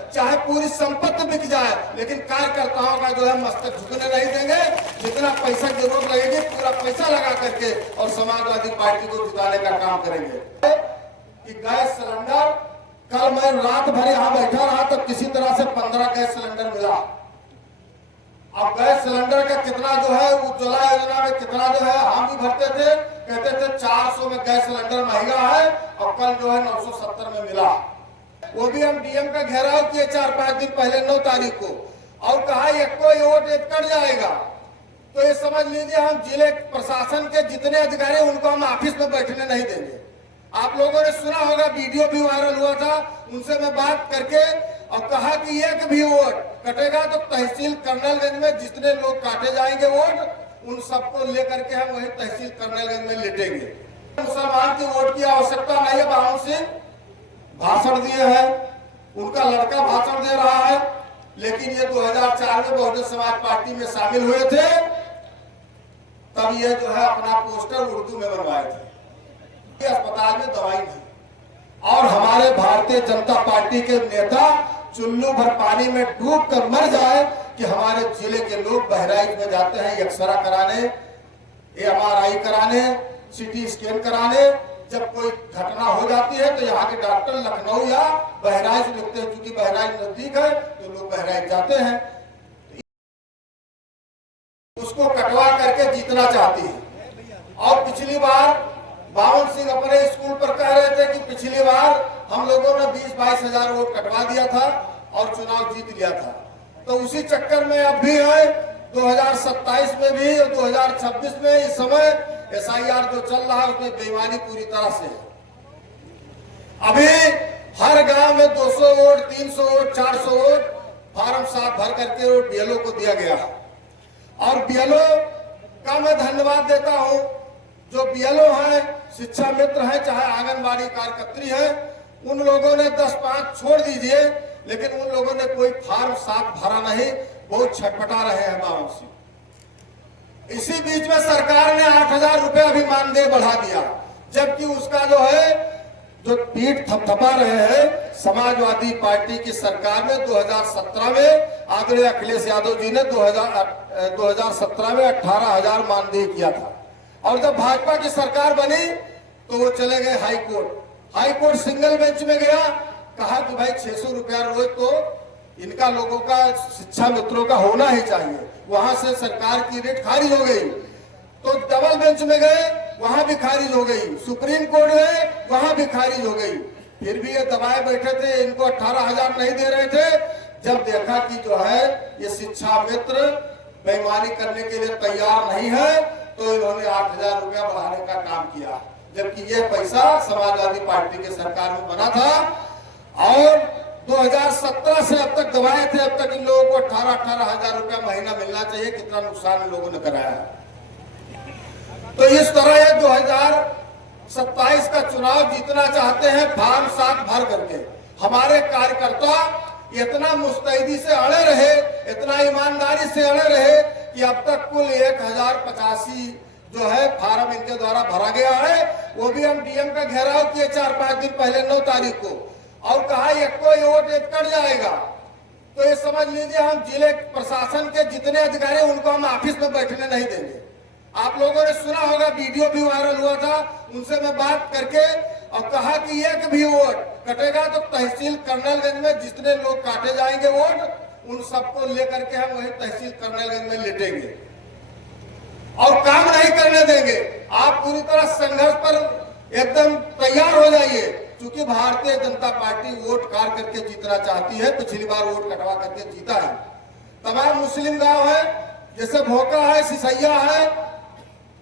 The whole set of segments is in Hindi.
चाहे पूरी संपत्ति बिक जाए, लेकिन कार्यकर्ताओं का जो है मस्तक झुकने नहीं देंगे। जितना पैसा की जरूरत लगेगी पूरा पैसा लगा करके और समाजवादी पार्टी को जिताने का काम करेंगे। कि गैस सिलेंडर, कल मैं रात भर यहाँ बैठा रहा तो किसी तरह से 15 गैस सिलेंडर मिला। अब गैस सिलेंडर का कितना जो है उज्ज्वला योजना में कितना जो है हम भी भरते थे, कहते थे 400 में गैस सिलेंडर महंगा है और कल जो है 970 में मिला। वो भी हम डीएम का घेराव किए 4-5 दिन पहले 9 तारीख को, और कहा एक कोई वोट एक कट जाएगा। तो ये समझ लीजिए हम जिले प्रशासन के जितने अधिकारी उनको हम ऑफिस में बैठने नहीं देंगे। आप लोगों ने सुना होगा, वीडियो भी वायरल हुआ था, उनसे मैं बात करके और कहा कि एक भी वोट कटेगा तो तहसील कर्नलगंज में जितने लोग काटे जाएंगे वोट उन सबको लेकर के हम वही तहसील कर्नलगंज में लेटेंगे। मुसलमान की वोट की आवश्यकता नहीं है। बाबू सिंह भाषण दिए हैं, उनका लड़का भाषण दे रहा है, लेकिन ये 2004 में बहुजन समाज पार्टी में शामिल हुए थे, तब ये जो है अपना पोस्टर उर्दू में बनवाए थे। अस्पताल में दवाई नहीं, और हमारे भारतीय जनता पार्टी के नेता चुल्लू भर पानी में डूब कर मर जाए कि हमारे जिले के लोग बहराइच में जाते हैं एक्सरा कराने, MRI कराने, CT स्कैन कराने। जब कोई घटना हो जाती है तो यहाँ के डॉक्टर लखनऊ या बहराइच लिखते हैं, क्योंकि बहराइच नजदीक है तो लोग बहराइच जाते हैं। उसको कटवा करके जीतना चाहती है। और पिछली बार बावन सिंह अपने स्कूल पर कह रहे थे कि पिछली बार हम लोगों ने 20-22 हजार वोट कटवा दिया था और चुनाव जीत लिया था। तो उसी चक्कर में अब भी है 2027 में भी, 2026 में इस समय SIR जो चल रहा है उसमें बेईमानी पूरी तरह से है। अभी हर गांव में 200 वोट, 300 वोट, 400 वोट फार्म 7 भर करके वोट BLO को दिया गया है। और BLO का मैं धन्यवाद देता हूं, जो BLO है, शिक्षा मित्र है, चाहे आंगनबाड़ी कार्यकर्त्री है, उन लोगों ने 10-5 छोड़ दीजिए, लेकिन उन लोगों ने कोई फार्म 7 भरा नहीं, बहुत छटपटा रहे हैं बाबू सिंह। इसी बीच में सरकार ने 8,000 रुपए अभी मानदेय बढ़ा दिया, जबकि उसका जो है जो पीठ थपथपा रहे हैं समाजवादी पार्टी की सरकार में 2017 में आदरणीय अखिलेश यादव जी ने 2017 में 18,000 मानदेय किया था। और जब भाजपा की सरकार बनी तो वो चले गए हाई कोर्ट सिंगल बेंच में गया, कहा कि भाई 600 रुपया रोज तो इनका लोगों का शिक्षा मित्रों का होना ही चाहिए। वहां से सरकार की रेट खारिज हो गई, तो डबल बेंच में गए, वहां भी खारिज हो गई, सुप्रीम कोर्ट गए, वहां भी खारिज हो गई। फिर भी ये दबाए बैठे थे, इनको 18,000 नहीं दे रहे थे। जब देखा कि जो है ये शिक्षा मित्र बेईमानी करने के लिए तैयार नहीं है, तो इन्होंने 8,000 रुपया बढ़ाने का काम किया, जबकि ये पैसा समाजवादी पार्टी के सरकार में बना था। और 2017 से अब तक दबाए थे, अब तक इन लोगों को 18-18 हजार रुपया महीना मिलना चाहिए। कितना नुकसान इन लोगों ने कराया है। तो इस तरह ये 2027 का चुनाव जीतना चाहते हैं फार्म 7 भर करके। हमारे कार्यकर्ता इतना मुस्तैदी से अड़े रहे, इतना ईमानदारी से अड़े रहे कि अब तक कुल 1085 जो है फार्म इनके द्वारा भरा गया है। वो भी हम डीएम का घेराव किए 4-5 दिन पहले 9 तारीख को, और कहा एक कोई वोट एक कट जाएगा। तो ये समझ लीजिए हम जिले प्रशासन के जितने अधिकारी उनको हम ऑफिस में बैठने नहीं देंगे। आप लोगों ने सुना होगा, वीडियो भी वायरल हुआ था, उनसे मैं बात करके और कहा कि एक भी वोट कटेगा तो तहसील कर्नलगंज में जितने लोग काटे जाएंगे वोट उन सबको लेकर के हम वही तहसील कर्नलगंज में लेटेंगे और काम नहीं करने देंगे। आप पूरी तरह संघर्ष पर एकदम तैयार हो जाइए, क्योंकि Bharatiya Janata party vote car करके जीतना चाहती है। पिछली बार वोट कटवा करके जीता है। तमाम मुस्लिम गांव है, जैसे भोका है, सिसैया है,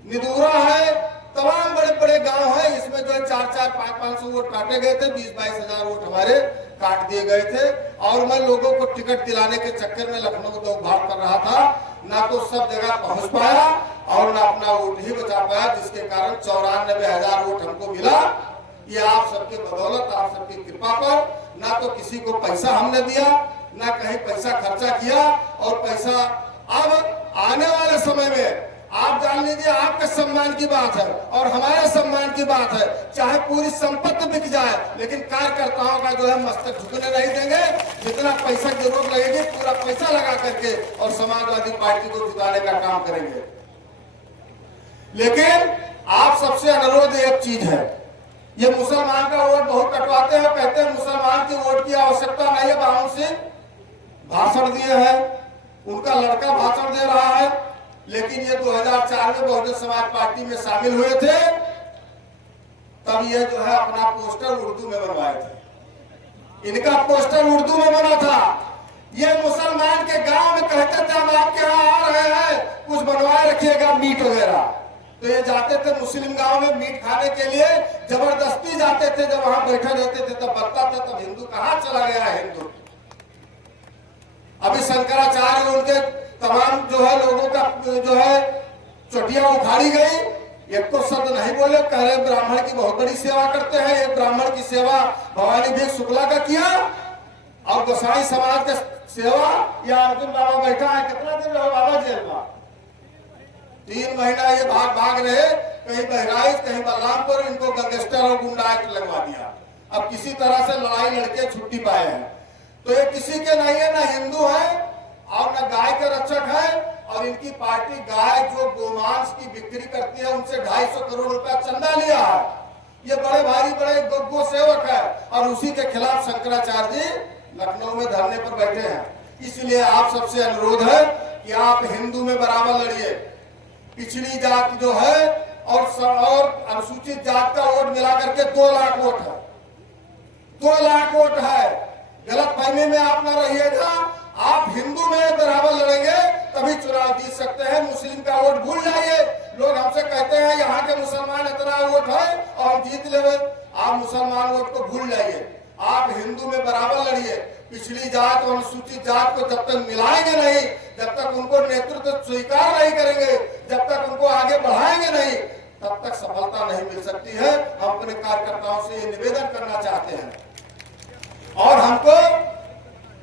निदूरा है, तमाम बड़े बड़े गांव हैं, इसमें जो है 400, 500 वोट काटे गए थे, 20-22 हजार वोट हमारे काट दिए गए थे। और मैं लोगों को टिकट दिलाने के चक्कर में लखनऊ दौड़ कर रहा था, ना तो सब जगह पहुंच पाया और ना अपना वोट ही बचा पाया, जिसके कारण 94,000 वोट हमको मिला। ये आप सबके बदौलत, आप सबकी कृपा पर। ना तो किसी को पैसा हमने दिया, ना कहीं पैसा खर्चा किया, और पैसा अब आने वाले समय में आप जान लीजिए आपके सम्मान की बात है और हमारे सम्मान की बात है, चाहे पूरी संपत्ति बिक जाए लेकिन कार्यकर्ताओं का जो है मस्तक झुकने नहीं देंगे। जितना पैसा की जरूरत लगेगी पूरा पैसा लगा करके और समाजवादी पार्टी को जिताने का काम करेंगे। लेकिन आप सबसे अनुरोध एक चीज है, ये मुसलमान का वोट बहुत कटवाते हैं, कहते हैं मुसलमान की वोट की आवश्यकता नहीं है। बावन सिंह भाषण दिए हैं, उनका लड़का भाषण दे रहा है, लेकिन ये 2004 में बहुजन समाज पार्टी में शामिल हुए थे, तब ये जो है अपना पोस्टर उर्दू में बनवाए थे। इनका पोस्टर उर्दू में बना था। ये मुसलमान के गांव में कहते थे हम आपके यहाँ आ रहे हैं, कुछ बनवाए रखिएगा मीट वगैरह। तो ये जाते थे मुस्लिम गांव में मीट खाने के लिए, जबरदस्ती जाते थे। जब वहां बैठे रहते थे तब बनता था, तब हिंदू कहाँ चला गया हिंदू। अभी शंकराचार्य उनके तमाम जो है लोगों का जो है चोटियां उखाड़ी गई, एक तो शब्द नहीं बोले, कह रहे ब्राह्मण की बहुत बड़ी सेवा करते हैं। एक ब्राह्मण की सेवा भवानी भेग शुक्ला का किया और गोसाई समाज का सेवा या अर्जुन बाबा बैठा है, कितना दिन रहो बाबा जेल में, 3 महीना ये भाग रहे, कहीं बहराइच कहीं बलरामपुर, इनको गैंगस्टर और गुंडा एक्ट लगवा दिया। अब किसी तरह से लड़ाई लड़के छुट्टी पाए हैं। तो ये किसी के नहीं है, ना हिंदू है और न गाय के रक्षक है। और इनकी पार्टी गाय जो गोमांस की बिक्री करती है उनसे 250 करोड़ रुपया चंदा लिया है। ये बड़े भारी बड़े गो सेवक है और उसी के खिलाफ शंकराचार्य जी लखनऊ में धरने पर बैठे हैं। इसलिए आप सबसे अनुरोध है कि आप हिंदू में बराबर लड़िए। पिछड़ी जात जो है और अनुसूचित जात का वोट मिला करके 2 लाख वोट है, 2 लाख वोट है। गलत फहमी में आप न रहिएगा। आप हिंदू में बराबर लड़ेंगे तभी चुनाव जीत सकते हैं। मुस्लिम का वोट भूल जाइए। लोग हमसे कहते हैं यहाँ के मुसलमान इतना वोट है और हम जीत लेंगे। आप मुसलमान वोट को भूल जाइए, आप हिंदू में बराबर लड़िए। पिछड़ी जात और अनुसूचित जात को जब तक मिलाएंगे नहीं, जब तक उनको नेतृत्व स्वीकार नहीं करेंगे, जब तक उनको आगे बढ़ाएंगे नहीं, तब तक सफलता नहीं मिल सकती है। हम अपने कार्यकर्ताओं से ये निवेदन करना चाहते हैं। और हमको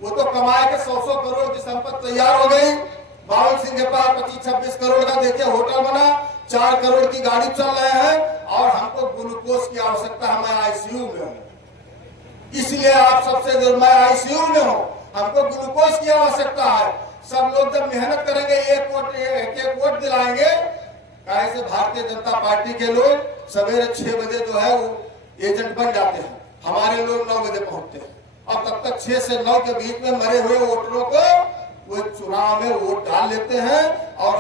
वो तो कमाए के 100 करोड़ की संपत्ति तैयार हो गई। बावन सिंह के पास 25-26 करोड़ का देखिए होटल बना, 4 करोड़ की गाड़ी चल रहे हैं और हमको ग्लूकोज की आवश्यकता है। मैं आईसीयू में हूँ, इसलिए आप सबसे जरूर, मैं आईसीयू में हूँ, हमको ग्लूकोज की आवश्यकता है। सब लोग जब मेहनत करेंगे एक वोट दिलाएंगे। कैसे भारतीय जनता पार्टी के लोग सवेरे 6 बजे जो है वो एजेंट बन जाते हैं, हमारे लोग 9 बजे पहुंचते हैं और तब तक 6 से 9 के बीच में मरे हुए वोटरों को वो चुनाव में वोट डाल लेते हैं और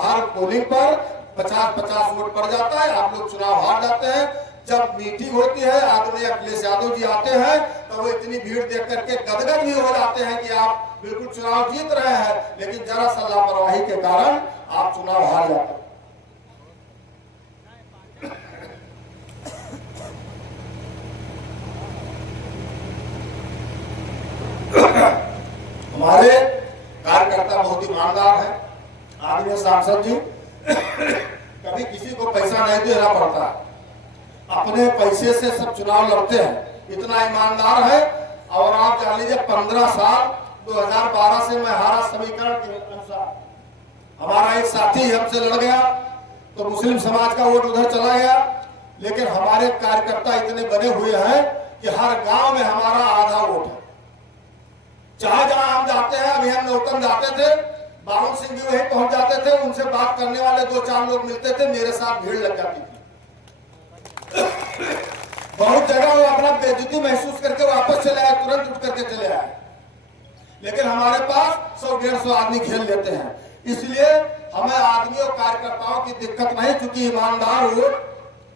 हर पोलिंग पर 50-50 वोट पड़ जाता है। आप लोग चुनाव हार जाते हैं। जब मीटिंग होती है, आदरणीय अखिलेश यादव जी आते हैं तो वो इतनी भीड़ देख करके गदगद भी हो जाते हैं कि आप बिल्कुल चुनाव जीत रहे हैं, लेकिन जरा सा लापरवाही के कारण आप चुनाव हार जाते हैं। हमारे कार्यकर्ता बहुत ईमानदार है। आदरणीय सांसद जी, कभी किसी को पैसा नहीं देना पड़ता, अपने पैसे से सब चुनाव लड़ते हैं, इतना ईमानदार है। और आप जान लीजिए 15 साल 2012 से मैं हारा समीकरण के अनुसार, हमारा एक साथी हमसे लड़ गया तो मुस्लिम समाज का वोट उधर चला गया, लेकिन हमारे कार्यकर्ता इतने बने हुए हैं कि हर गांव में हमारा आधा वोट है। जहां जहां हम जाते हैं, अभी हम नौतन जाते थे, बावन सिंह भी वहीं पहुंच जाते थे, उनसे बात करने वाले 2-4 लोग मिलते थे, मेरे साथ भीड़ लग जाती थी। बहुत जगह वो अपना बेइज्जती महसूस करके वापस चले आए, तुरंत उठ करके चले आए। लेकिन हमारे पास 100-150 आदमी खेल लेते हैं। इसलिए हमें आदमियों कार्यकर्ताओं की दिक्कत नहीं, क्योंकि ईमानदार वोट,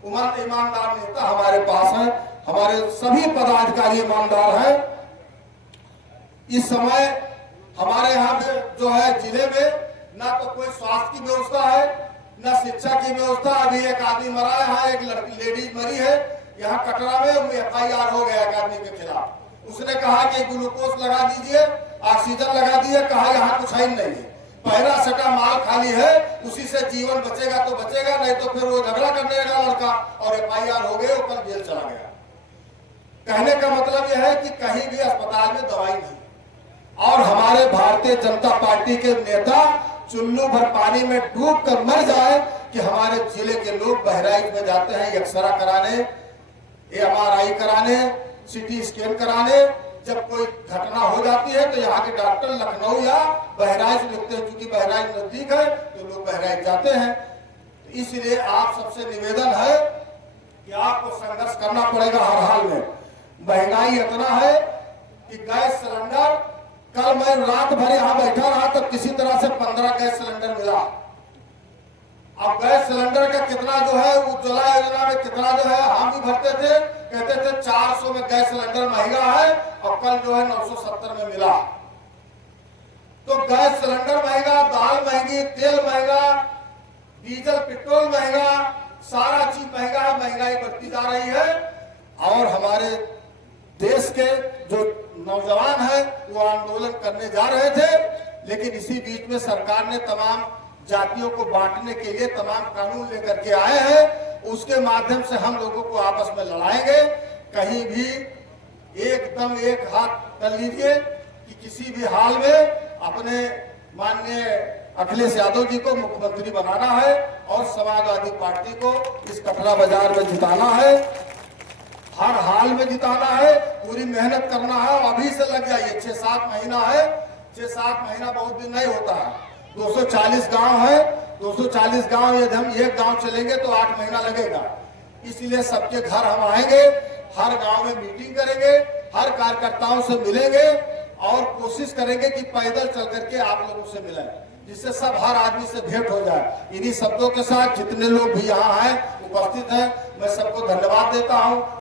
ईमानदार नेता हमारे पास है, हमारे सभी पदाधिकारी ईमानदार हैं। इस समय हमारे यहाँ पे जो है जिले में ना तो कोई स्वास्थ्य की व्यवस्था है, ना शिक्षा की व्यवस्था। अभी एक आदमी मरा है, यहाँ एक लड़की लेडीज मरी है, यहाँ कटरा में FIR हो गया एक आदमी के खिलाफ। उसने कहा कि ग्लूकोज लगा दीजिए, ऑक्सीजन लगा दीजिए, कहा यहाँ कुछ है नहीं है, पहला सटा माल खाली है, उसी से जीवन बचेगा तो बचेगा, नहीं तो फिर वो झगड़ा करने लगा लड़का और FIR हो गए, वो कल जेल चला गया। कहने का मतलब यह है कि कहीं भी अस्पताल में दवाई नहीं। और हमारे भारतीय जनता पार्टी के नेता चुल्लू भर पानी में डूब कर मर जाए कि हमारे जिले के लोग बहराइच में जाते हैं एक्सरा कराने, MRI कराने, CT स्कैन कराने। जब कोई घटना हो जाती है तो यहाँ के डॉक्टर लखनऊ या बहराइच लिखते हैं, क्योंकि बहराइच नजदीक है तो लोग बहराइच जाते हैं। तो इसलिए आप सबसे निवेदन है कि आपको संघर्ष करना पड़ेगा हर हाल में। महंगाई इतना है कि गैस सिलेंडर, कल मैं रात भर यहाँ बैठा रहा तो किसी तरह से 15 गैस सिलेंडर मिला। अब गैस सिलेंडर का कितना जो है उज्ज्वला योजना में कितना जो है हम भी भरते थे, कहते थे 400 में गैस सिलेंडर महंगा है और कल जो है 970 में मिला। तो गैस सिलेंडर महंगा, दाल महंगी, तेल महंगा, डीजल पेट्रोल महंगा, सारा चीज महंगा है, महंगाई बढ़ती जा रही है। और हमारे देश के जो नौजवान है वो आंदोलन करने जा रहे थे, लेकिन इसी बीच में सरकार ने तमाम जातियों को बांटने के लिए तमाम कानून लेकर के आए हैं। उसके माध्यम से हम लोगों को आपस में लड़ाएंगे। कहीं भी एकदम एक हाथ कर लीजिए कि किसी भी हाल में अपने माननीय अखिलेश यादव जी को मुख्यमंत्री बनाना है और समाजवादी पार्टी को इस कटरा बाजार में जिताना है, हर हाल में जिताना है, पूरी मेहनत करना है। अभी से लग जाइए, 6-7 महीना है, 6-7 महीना बहुत दिन नहीं होता है। 240 गांव है, 240 गांव यदि हम एक गांव चलेंगे तो 8 महीना लगेगा। इसलिए सबके घर हम आएंगे, हर गांव में मीटिंग करेंगे, हर कार्यकर्ताओं से मिलेंगे और कोशिश करेंगे कि पैदल चल करके आप लोगों से मिलें, जिससे सब हर आदमी से भेंट हो जाए। इन्हीं शब्दों के साथ जितने लोग भी यहाँ हैं उपस्थित हैं, मैं सबको धन्यवाद देता हूँ।